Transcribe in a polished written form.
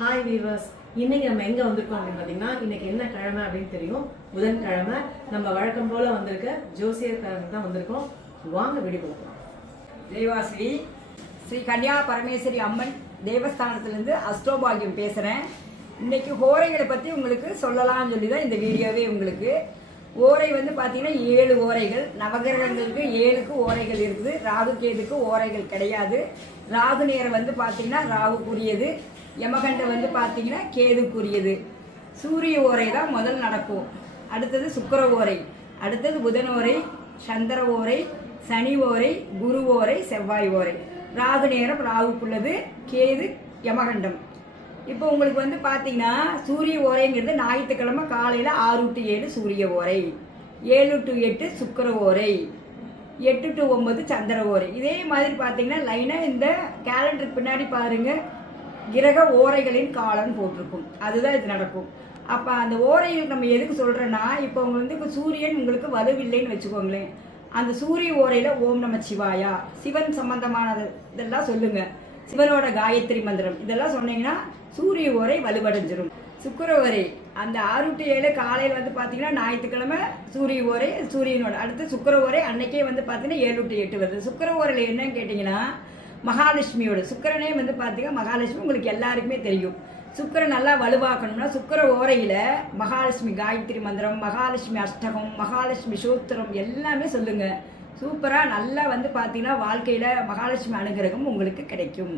Hi viewers, இன்னைக்கு நம்ம எங்க வந்திருக்கோம் அப்படின்னு பாத்தீங்கன்னா, இன்னைக்கு என்ன கிழமை அப்படின்னு தெரியும். புதன்கிழமை. நம்ம வழக்கம் போல வந்திருக்க ஜோசியர்காரங்க தான் வந்திருக்கோம். வாங்க வீடியோ போகலாம். தேவாஸ்ரீ ஸ்ரீ கன்யா பரமேஸ்வரி அம்மன் தேவஸ்தானத்திலேருந்து அஸ்ட்ரோபாகியம் பேசுகிறேன். இன்னைக்கு ஓரைகளை பற்றி உங்களுக்கு சொல்லலாம்னு சொல்லி தான் இந்த வீடியோவே உங்களுக்கு. ஓரை வந்து பார்த்தீங்கன்னா 7 ஓரைகள். நவகிரகங்களுக்கு 7க்கு ஓரைகள் இருக்குது. ராகு கேதுக்கு ஓரைகள் கிடையாது. ராகு நேரம் வந்து பார்த்தீங்கன்னா ராகுக்குரியது. யமகண்டம் வந்து பார்த்தீங்கன்னா கேதுக்குரியது. சூரிய ஓரை தான் முதல் நடக்கும். அடுத்தது சுக்கிர ஓரை, அடுத்தது புதன் ஓரை, சந்திர ஓரை, சனி ஓரை, குரு ஓரை, செவ்வாய் ஓரை. ராகு நேரம் ராகுக்குள்ளது, கேது யமகண்டம். இப்போ உங்களுக்கு வந்து பார்த்தீங்கன்னா சூரிய ஓரைங்கிறது ஞாயிற்றுக்கிழமை காலையில் 6 to 7 சூரிய ஓரை, 7 to 8 சுக்கிர ஓரை, 8 to 9 சந்திர ஓரை. இதே மாதிரி பார்த்தீங்கன்னா லைனாக இந்த கேலண்டருக்கு பின்னாடி பாருங்கள், கிரக ஓரைகளின் காலம் போட்டிருக்கும். அதுதான் இது நடக்கும். அப்போ அந்த ஓரைகள் நம்ம எதுக்கு சொல்கிறேன்னா, இப்போ இப்போ சூரியன் உங்களுக்கு வலுவில்லைன்னு வச்சுக்கோங்களேன். அந்த சூரிய ஓரையில் ஓம் நம சிவாயா, சிவன் சம்பந்தமானது இதெல்லாம் சொல்லுங்கள். சிவனோட காயத்ரி மந்திரம் இதெல்லாம் சொன்னீங்கன்னா சூரிய ஓரை வலுவடைஞ்சிரும். சுக்கிர ஓரை அந்த 6 to 7 காலையில் வந்து பார்த்தீங்கன்னா ஞாயிற்றுக்கிழமை சூரிய ஓரை, சூரியனோட அடுத்து சுக்கிர ஓரை அன்னைக்கே வந்து பார்த்தீங்கன்னா 7 to 8 வருது. சுக்கிர ஓரையில் என்னன்னு கேட்டிங்கன்னா மகாலட்சுமியோட சுக்கிரனே வந்து பார்த்தீங்கன்னா மகாலட்சுமி உங்களுக்கு எல்லாருக்குமே தெரியும். சுக்கிரன் நல்லா வலுவாக்கணும்னா சுக்கிர ஓரையில் மகாலட்சுமி காயத்ரி மந்திரம், மகாலட்சுமி அஷ்டகம், மகாலட்சுமி சூத்திரம் எல்லாமே சொல்லுங்கள். சூப்பராக நல்லா வந்து பார்த்தீங்கன்னா வாழ்க்கையில் மகாலட்சுமி அனுகிரகம் உங்களுக்கு கிடைக்கும்.